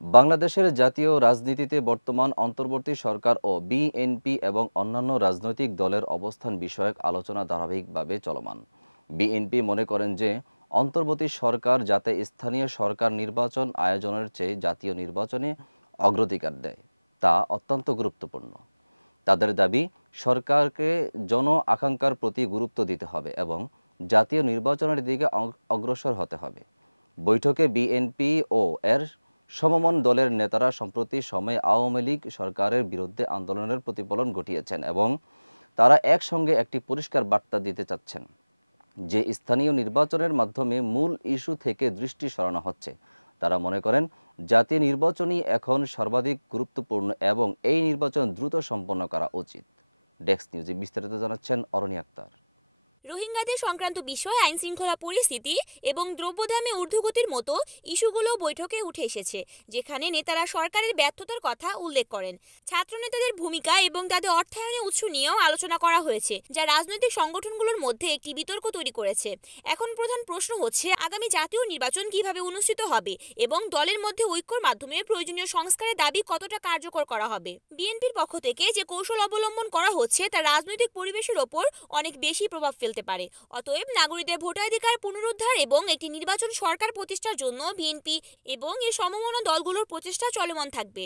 বাংলাদেশের জাতীয় রাজনীতিতে বর্তমান অন্তর্বর্তী সরকার ও বিএনপি এবং অন্যান্য রাজনৈতিক দলের অবস্থান বিষয়ক আলোচনা ধারাবাহিকভাবে চলমান। বিএনপি মনে করেন যে অন্তর্বর্তী সরকার যাতে স্থানীয় সরকার নির্বাচন আয়োজনের চেয়ে জাতীয় নির্বাচনে অগ্রাধিকার দেয়, তা অত্যন্ত গুরুত্বপূর্ণ। তাদের দাবি, সরকারকে জন আকাঙ্ক্ষার প্রতি গুরুত্ব দিতে হবে এবং জাতীয় নির্বাচনের দিকে অগ্রসর হতে হবে। বৈঠকে বিএনপি ও এর সমমন দলের নেতারা সম্প্রতি সময়ে আওয়ামী লীগ সরকারের বিরুদ্ধে আন্দোলনের প্রতিফলন ঘটিয়েছেন এবং তারা একসঙ্গে একটি পরিষ্কার বার্তা দিতে চাচ্ছেন যে স্থানীয় নির্বাচনের মাধ্যমে মূল ইস্যু থেকে দৃষ্টি সরানো হচ্ছে। তারা মনে করেন জাতীয় নির্বাচনই এখন সর্বাধিক গুরুত্বপূর্ণ এবং এই নির্বাচন দ্রুত সম্পন্ন করা উচিত। ডেস্ক নিউজে বিস্তারিত জানাচ্ছেন অরণি আক্তার। রোহিঙ্গাদের সংক্রান্ত বিষয়, আইন শৃঙ্খলা পরিস্থিতি এবং দ্রব্যদামে ঊর্ধ্বগতির মতো ইস্যুগুলো বৈঠকে উঠে এসেছে, যেখানে নেতারা সরকারের ব্যর্থতার কথা উল্লেখ করেন। ছাত্রনেতাদের ভূমিকা এবং তাদের অর্থায়নের উৎস নিয়েও আলোচনা করা হয়েছে, যা রাজনৈতিক সংগঠনগুলোর মধ্যে একটি বিতর্ক তৈরি করেছে। এখন প্রধান প্রশ্ন হচ্ছে আগামী জাতীয় নির্বাচন কিভাবে অনুষ্ঠিত হবে এবং দলের মধ্যে ঐক্যর মাধ্যমে প্রয়োজনীয় সংস্কারের দাবি কতটা কার্যকর করা হবে। বিএনপির পক্ষ থেকে যে কৌশল অবলম্বন করা হচ্ছে তা রাজনৈতিক পরিবেশের ওপর অনেক বেশি প্রভাব ফেলতে পারে। অতএব নাগরিকদের ভোটাধিকার পুনরুদ্ধার এবং একটি নির্বাচন সরকার প্রতিষ্ঠার জন্য বিএনপি এবং এর সমমনা দলগুলোর প্রচেষ্টা চলমান থাকবে।